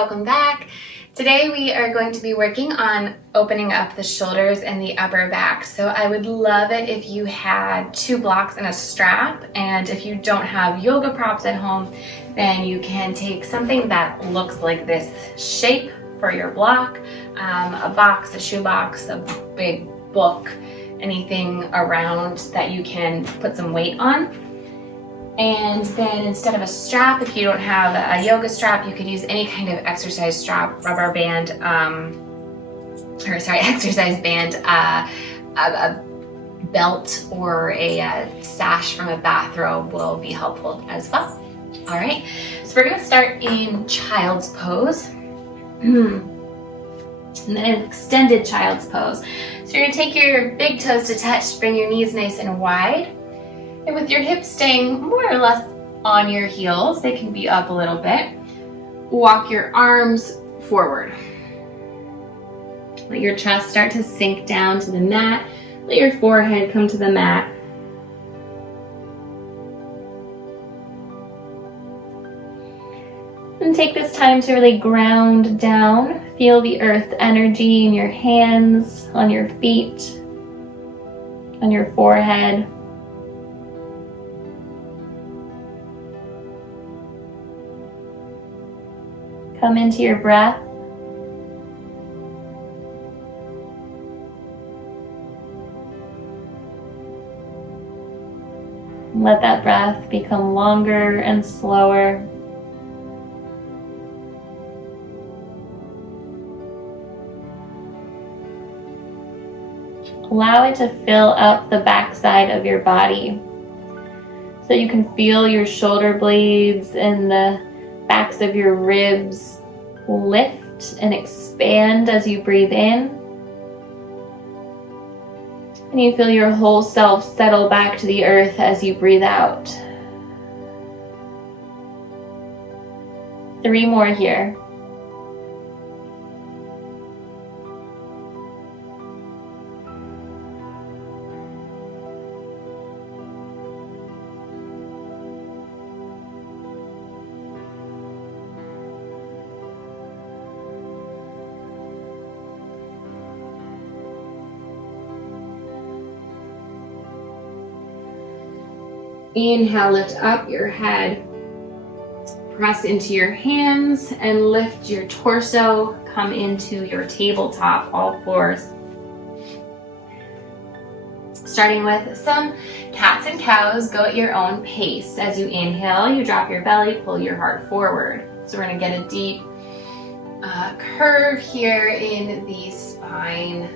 welcome back. Today we are going to be working on opening up the shoulders and the upper back. So I would love it if you had 2 blocks and a strap, and if you don't have yoga props at home, then you can take something that looks like this shape for your block, a box, a shoebox, a big book, anything around that you can put some weight on. And then instead of a strap, if you don't have a yoga strap, you could use any kind of exercise strap, rubber band, exercise band, a belt or a sash from a bathrobe will be helpful as well. All right, so we're gonna start in child's pose. And then an extended child's pose. So you're gonna take your big toes to touch, bring your knees nice and wide. And with your hips staying more or less on your heels, they can be up a little bit. Walk your arms forward. Let your chest start to sink down to the mat. Let your forehead come to the mat. And take this time to really ground down. Feel the earth energy in your hands, on your feet, on your forehead. Come into your breath. Let that breath become longer and slower. Allow it to fill up the backside of your body so you can feel your shoulder blades and the backs of your ribs lift and expand as you breathe in. And you feel your whole self settle back to the earth as you breathe out. 3 more here. Inhale, lift up your head. Press into your hands and lift your torso. Come into your tabletop, all fours. Starting with some cats and cows, go at your own pace. As you inhale, you drop your belly, pull your heart forward. So we're going to get a deep curve here in the spine.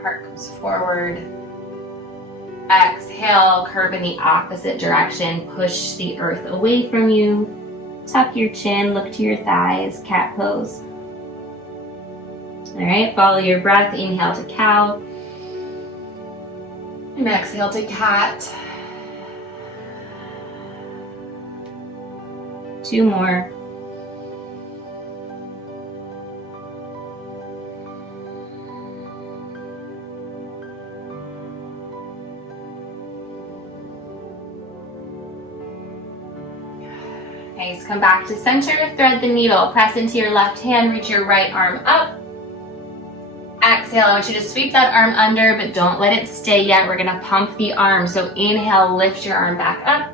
Heart comes forward. Exhale, curve in the opposite direction. Push the earth away from you. Tuck your chin, look to your thighs, cat pose. All right, follow your breath. Inhale to cow. And exhale to cat. 2 more. Nice, come back to center, thread the needle, press into your left hand, reach your right arm up. Exhale, I want you to sweep that arm under, but don't let it stay yet. We're gonna pump the arm. So inhale, lift your arm back up.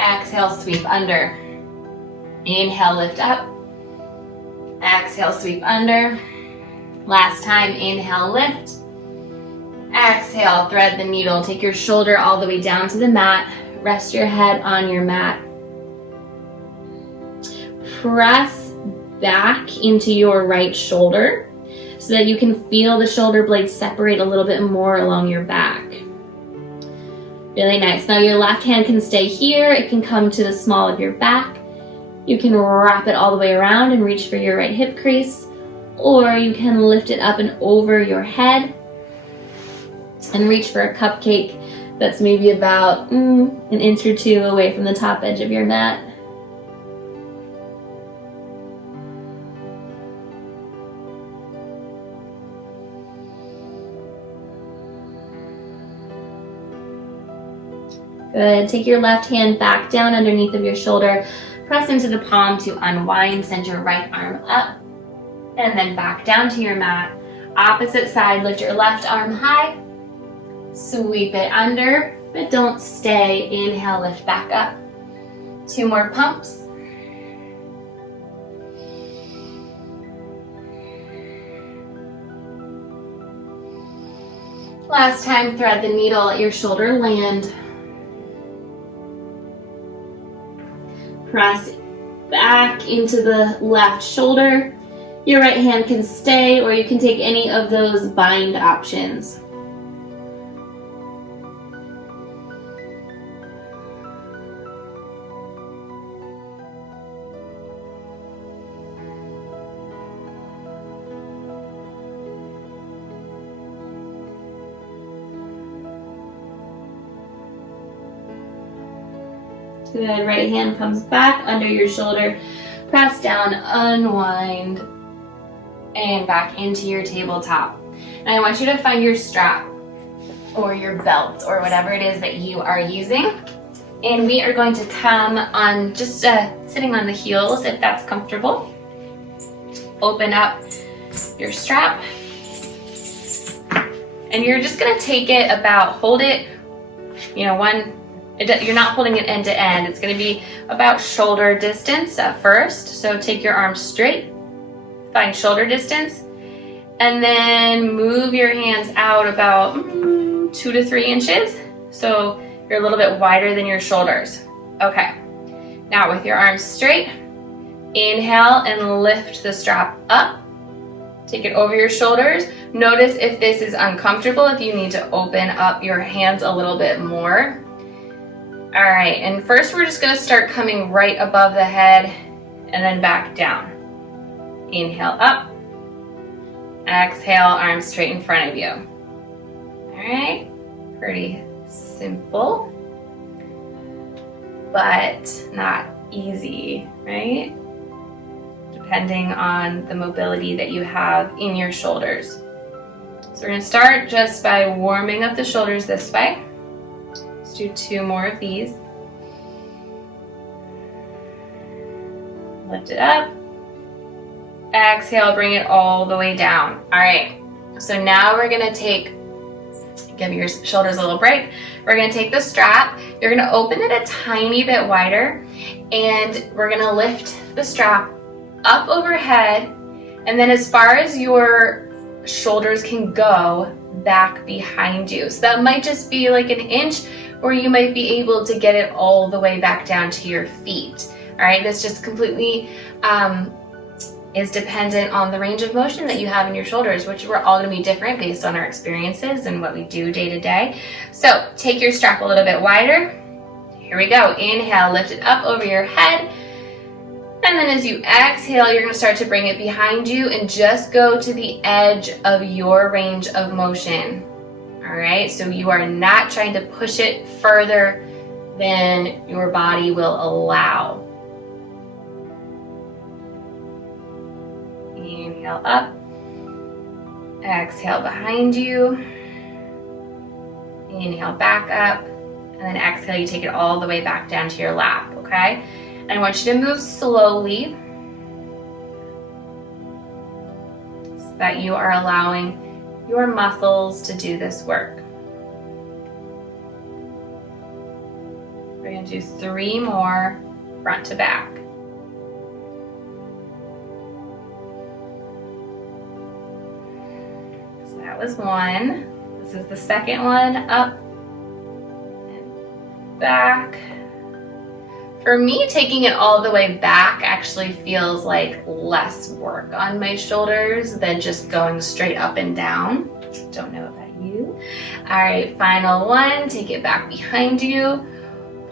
Exhale, sweep under. Inhale, lift up. Exhale, sweep under. Last time, inhale, lift. Exhale, thread the needle. Take your shoulder all the way down to the mat. Rest your head on your mat. Press back into your right shoulder so that you can feel the shoulder blades separate a little bit more along your back. Really nice. Now your left hand can stay here. It can come to the small of your back. You can wrap it all the way around and reach for your right hip crease, or you can lift it up and over your head and reach for a cupcake that's maybe about an inch or 2 away from the top edge of your mat. Good. Take your left hand back down underneath of your shoulder. Press into the palm to unwind, send your right arm up, and then back down to your mat. Opposite side, lift your left arm high, sweep it under, but don't stay. Inhale, lift back up. 2 more pumps. Last time, thread the needle, let your shoulder land. Press back into the left shoulder. Your right hand can stay, or you can take any of those bind options. Good, right hand comes back under your shoulder, press down, unwind, and back into your tabletop. And I want you to find your strap or your belt or whatever it is that you are using. And we are going to come on just sitting on the heels if that's comfortable. Open up your strap. And you're just gonna take it about, hold it, you're not holding it end to end. It's going to be about shoulder distance at first. So take your arms straight, find shoulder distance, and then move your hands out about 2 to 3 inches. So you're a little bit wider than your shoulders. Okay. Now with your arms straight, inhale and lift the strap up. Take it over your shoulders. Notice if this is uncomfortable, if you need to open up your hands a little bit more. All right, and first we're just gonna start coming right above the head and then back down. Inhale up, exhale, arms straight in front of you. All right, pretty simple, but not easy, right? Depending on the mobility that you have in your shoulders. So we're gonna start just by warming up the shoulders this way. Let's do 2 more of these. Lift it up. Exhale, bring it all the way down. All right, so now we're gonna give your shoulders a little break. We're gonna take the strap. You're gonna open it a tiny bit wider, and we're gonna lift the strap up overhead, and then as far as your shoulders can go, back behind you. So that might just be like 1 inch, or you might be able to get it all the way back down to your feet. All right, this just completely is dependent on the range of motion that you have in your shoulders, which we're all gonna be different based on our experiences and what we do day to day. So take your strap a little bit wider. Here we go. Inhale, lift it up over your head. And then as you exhale, you're gonna start to bring it behind you and just go to the edge of your range of motion. All right, so you are not trying to push it further than your body will allow. Inhale up, exhale behind you, inhale back up, and then exhale, you take it all the way back down to your lap, okay? And I want you to move slowly so that you are allowing your muscles to do this work. We're going to do 3 more front to back. So that was 1. This is the second one, up and back. For me, taking it all the way back actually feels like less work on my shoulders than just going straight up and down. Don't know about you. All right, final one. Take it back behind you.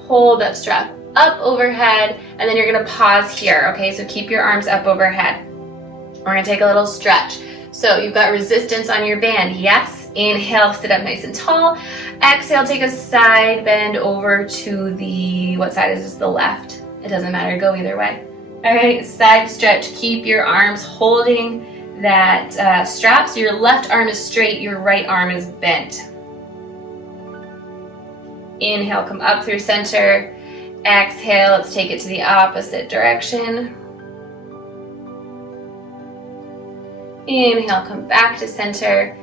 Pull that strap up overhead, and then you're gonna pause here, okay? So keep your arms up overhead. We're gonna take a little stretch. So you've got resistance on your band, yes? Inhale, sit up nice and tall. Exhale, take a side bend over to the, what side is this, the left? It doesn't matter, go either way. All right, side stretch, keep your arms holding that strap. So your left arm is straight, your right arm is bent. Inhale, come up through center. Exhale, let's take it to the opposite direction. Inhale, come back to center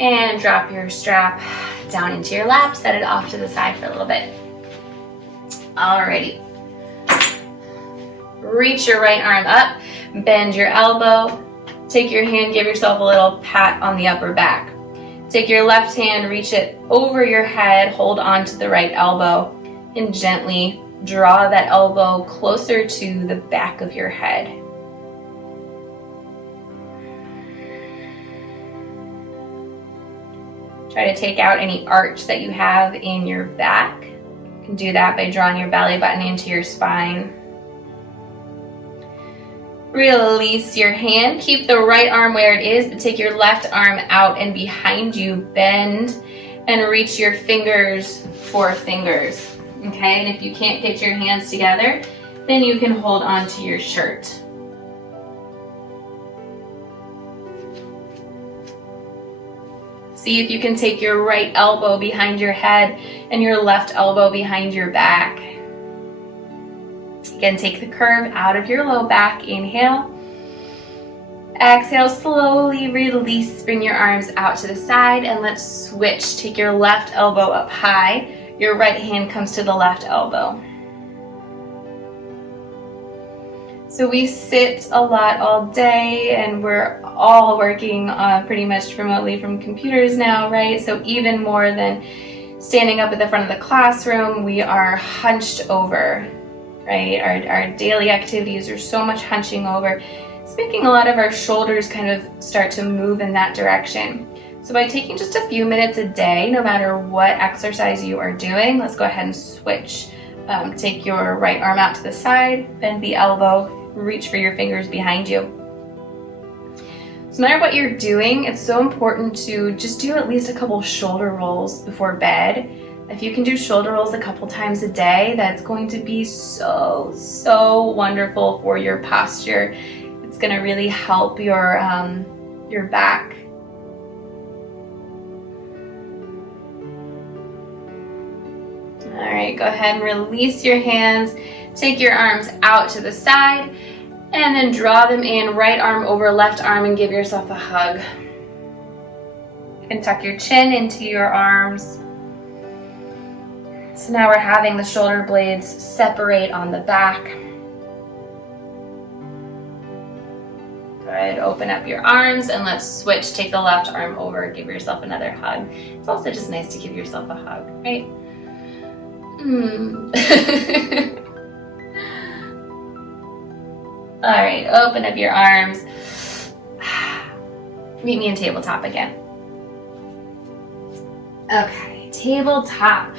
and drop your strap down into your lap. Set it off to the side for a little bit. Alrighty. Reach your right arm up, bend your elbow. Take your hand, give yourself a little pat on the upper back. Take your left hand, reach it over your head, hold on to the right elbow, and gently draw that elbow closer to the back of your head. Try to take out any arch that you have in your back. You can do that by drawing your belly button into your spine. Release your hand. Keep the right arm where it is, but take your left arm out and behind you. Bend and reach your fingers for fingers. Okay, and if you can't get your hands together, then you can hold on to your shirt. See if you can take your right elbow behind your head and your left elbow behind your back. Again, take the curve out of your low back. Inhale. Exhale, slowly release. Bring your arms out to the side and let's switch. Take your left elbow up high. Your right hand comes to the left elbow. So we sit a lot all day and we're all working pretty much remotely from computers now, right? So even more than standing up at the front of the classroom, we are hunched over. Right? Our daily activities are so much hunching over. It's making a lot of our shoulders kind of start to move in that direction. So by taking just a few minutes a day, no matter what exercise you are doing, let's go ahead and switch. Take your right arm out to the side, bend the elbow, reach for your fingers behind you. So no matter what you're doing, it's so important to just do at least a couple shoulder rolls before bed. If you can do shoulder rolls a couple times a day, that's going to be so wonderful for your posture. It's going to really help your back. All right, go ahead and release your hands. Take your arms out to the side and then draw them in, right arm over left arm, and give yourself a hug. You can tuck your chin into your arms. So now we're having the shoulder blades separate on the back. Good, open up your arms and let's switch. Take the left arm over, give yourself another hug. It's also just nice to give yourself a hug, right? All right, open up your arms. Meet me in tabletop again. Okay, tabletop.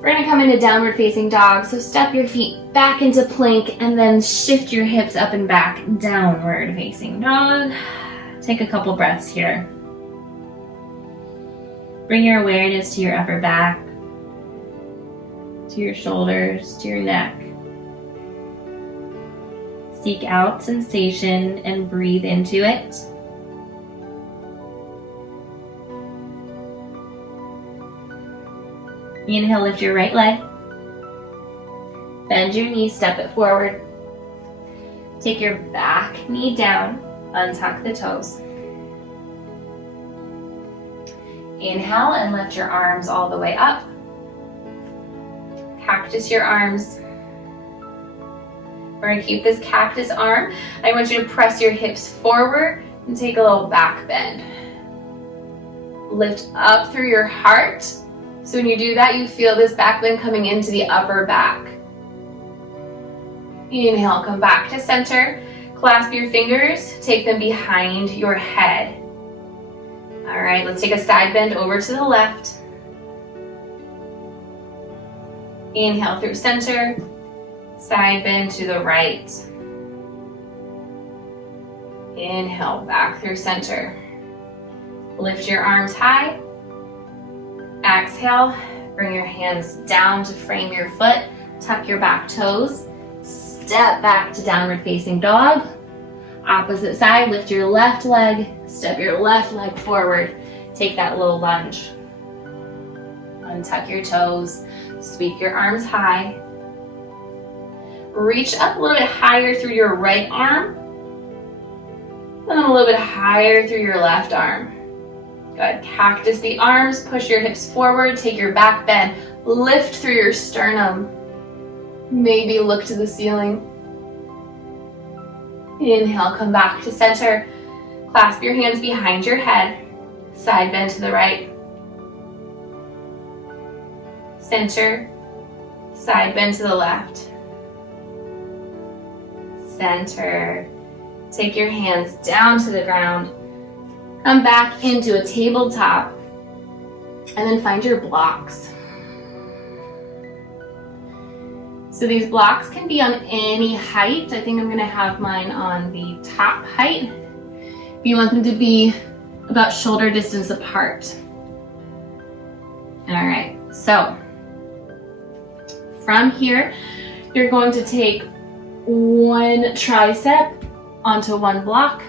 We're gonna come into downward facing dog. So step your feet back into plank and then shift your hips up and back, downward facing dog. Take a couple breaths here. Bring your awareness to your upper back, to your shoulders, to your neck. Seek out sensation and breathe into it. Inhale, lift your right leg. Bend your knee, step it forward. Take your back knee down, untuck the toes. Inhale and lift your arms all the way up. Cactus your arms. We're gonna keep this cactus arm. I want you to press your hips forward and take a little back bend. Lift up through your heart. So when you do that, you feel this back bend coming into the upper back. Inhale, come back to center. Clasp your fingers, take them behind your head. All right, let's take a side bend over to the left. Inhale through center, side bend to the right. Inhale, back through center. Lift your arms high. Exhale, bring your hands down to frame your foot, tuck your back toes, step back to downward facing dog. Opposite side, lift your left leg, step your left leg forward, take that low lunge. Untuck your toes, sweep your arms high. Reach up a little bit higher through your right arm, and then a little bit higher through your left arm. Good. Cactus the arms, push your hips forward, take your back bend, lift through your sternum. Maybe look to the ceiling. Inhale, come back to center. Clasp your hands behind your head. Side bend to the right. Center. Side bend to the left. Center. Take your hands down to the ground. Come back into a tabletop. And then find your blocks. So these blocks can be on any height. I think I'm gonna have mine on the top height. You want them to be about shoulder distance apart. All right, so from here, you're going to take one tricep onto one block,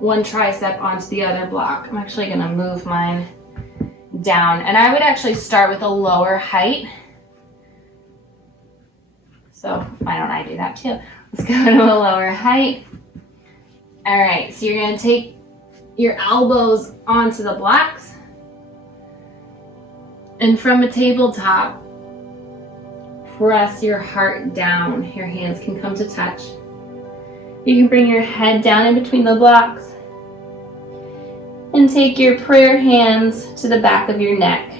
one tricep onto the other block. I'm actually gonna move mine down, and I would actually start with a lower height. So why don't I do that too? Let's go to a lower height. All right, so you're gonna take your elbows onto the blocks, and from a tabletop, press your heart down. Your hands can come to touch. You can bring your head down in between the blocks and take your prayer hands to the back of your neck.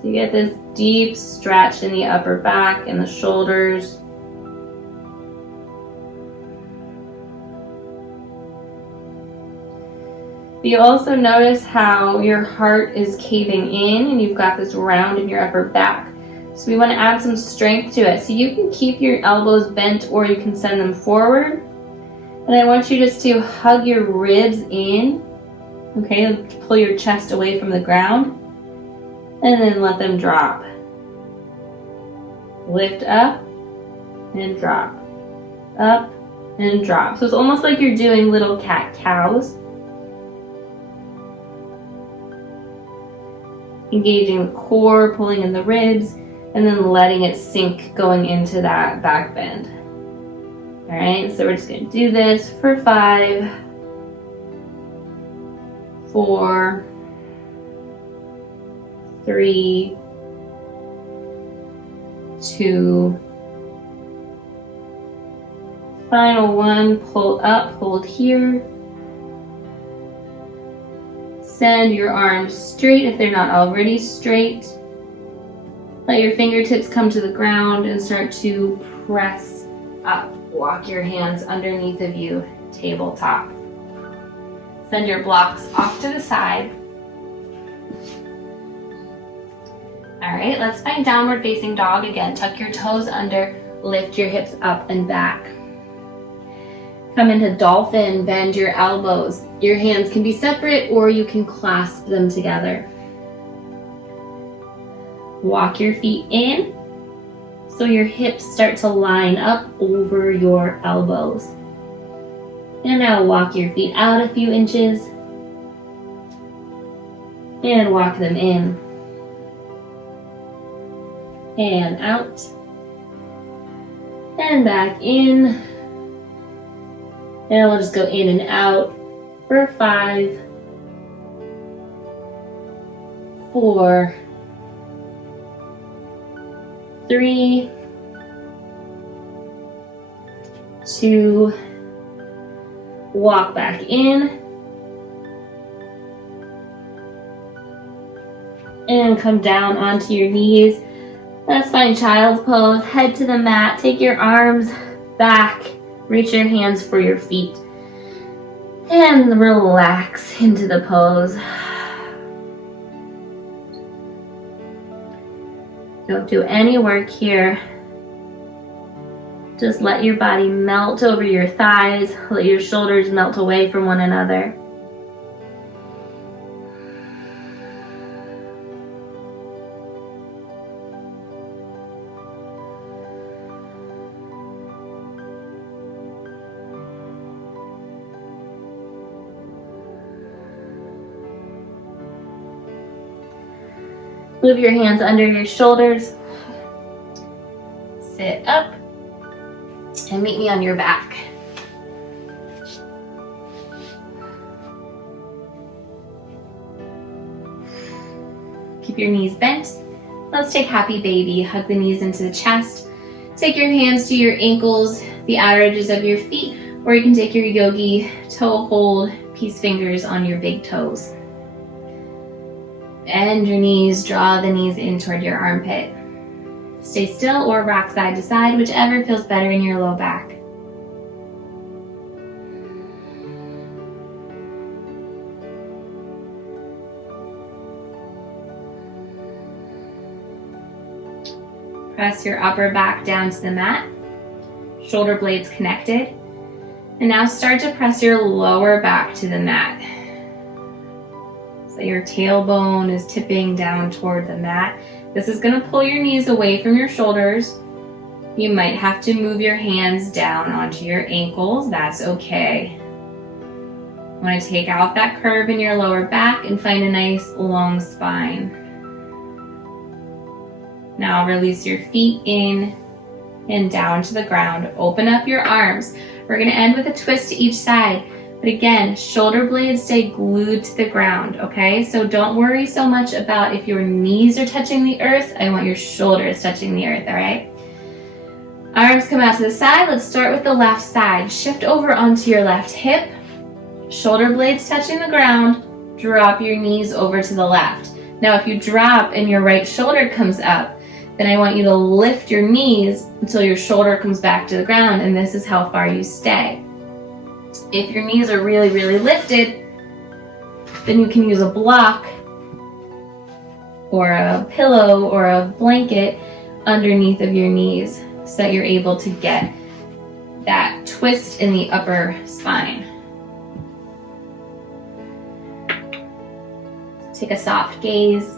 So you get this deep stretch in the upper back and the shoulders. You also notice how your heart is caving in and you've got this round in your upper back. So we want to add some strength to it. So you can keep your elbows bent or you can send them forward. And I want you just to hug your ribs in, okay? Pull your chest away from the ground and then let them drop. Lift up and drop. Up and drop. So it's almost like you're doing little cat-cows. Engaging the core, pulling in the ribs, and then letting it sink going into that back bend. All right, so we're just gonna do this for 5, 4, 3, 2, final one, pull up, hold here. Send your arms straight if they're not already straight. Let your fingertips come to the ground and start to press up. Walk your hands underneath of you, tabletop. Send your blocks off to the side. All right, let's find downward facing dog again. Tuck your toes under, lift your hips up and back. Come into dolphin, bend your elbows. Your hands can be separate or you can clasp them together. Walk your feet in so your hips start to line up over your elbows. And now walk your feet out a few inches and walk them in and out and back in. And we'll just go in and out for 5, 4, 3, 2, walk back in, and come down onto your knees. Let's find child's pose, head to the mat, take your arms back, reach your hands for your feet, and relax into the pose. Don't do any work here. Just let your body melt over your thighs, let your shoulders melt away from one another. Move your hands under your shoulders. Sit up and meet me on your back. Keep your knees bent. Let's take happy baby. Hug the knees into the chest. Take your hands to your ankles, the outer edges of your feet, or you can take your yogi toe hold, peace fingers on your big toes. Bend your knees, draw the knees in toward your armpit. Stay still or rock side to side, whichever feels better in your low back. Press your upper back down to the mat, shoulder blades connected. And now start to press your lower back to the mat. So your tailbone is tipping down toward the mat. This is going to pull your knees away from your shoulders. You might have to move your hands down onto your ankles. That's okay. You want to take out that curve in your lower back and find a nice long spine. Now release your feet in and down to the ground. Open up your arms. We're going to end with a twist to each side. But again, shoulder blades stay glued to the ground, okay? So don't worry so much about if your knees are touching the earth. I want your shoulders touching the earth, all right? Arms come out to the side. Let's start with the left side. Shift over onto your left hip. Shoulder blades touching the ground. Drop your knees over to the left. Now, if you drop and your right shoulder comes up, then I want you to lift your knees until your shoulder comes back to the ground, and this is how far you stay. If your knees are really, really lifted, then you can use a block or a pillow or a blanket underneath of your knees so that you're able to get that twist in the upper spine. Take a soft gaze.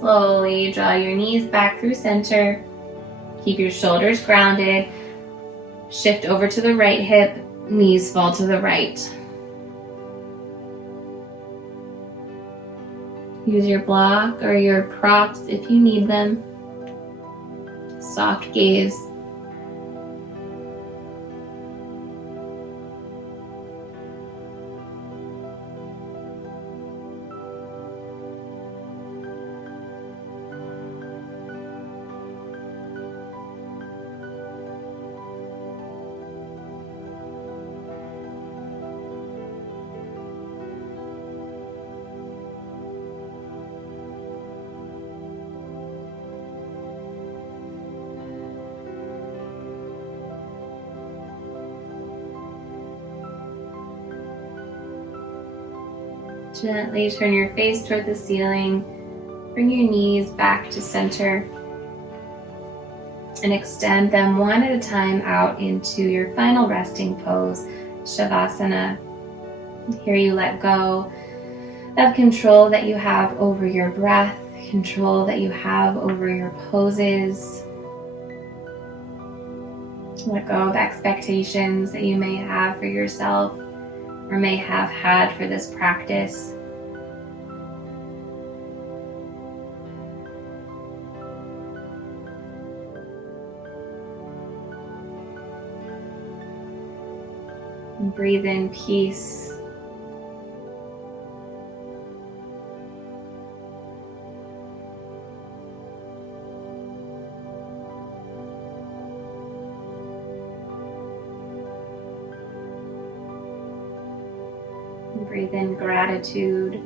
Slowly draw your knees back through center. Keep your shoulders grounded. Shift over to the right hip. Knees fall to the right. Use your block or your props if you need them. Soft gaze. Gently turn your face toward the ceiling. Bring your knees back to center and extend them one at a time out into your final resting pose, Shavasana. Here you let go of control that you have over your breath, control that you have over your poses. Let go of expectations that you may have for yourself or may have had for this practice. And breathe in peace. And breathe in gratitude.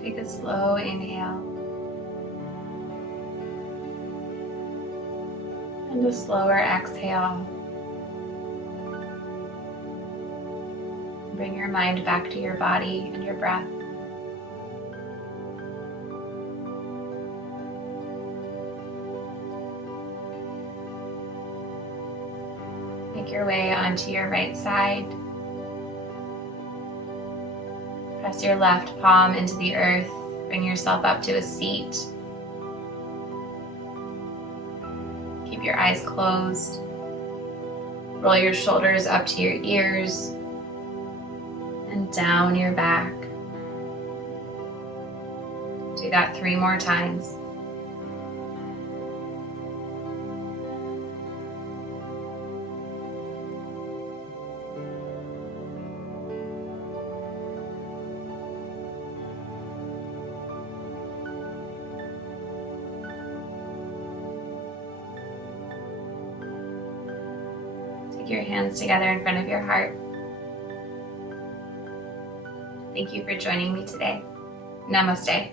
Take a slow inhale and a slower exhale. Bring your mind back to your body and your breath. Make your way onto your right side. Press your left palm into the earth. Bring yourself up to a seat. Keep your eyes closed. Roll your shoulders up to your ears and down your back. Do that 3 more times. Take your hands together in front of your heart. Thank you for joining me today. Namaste.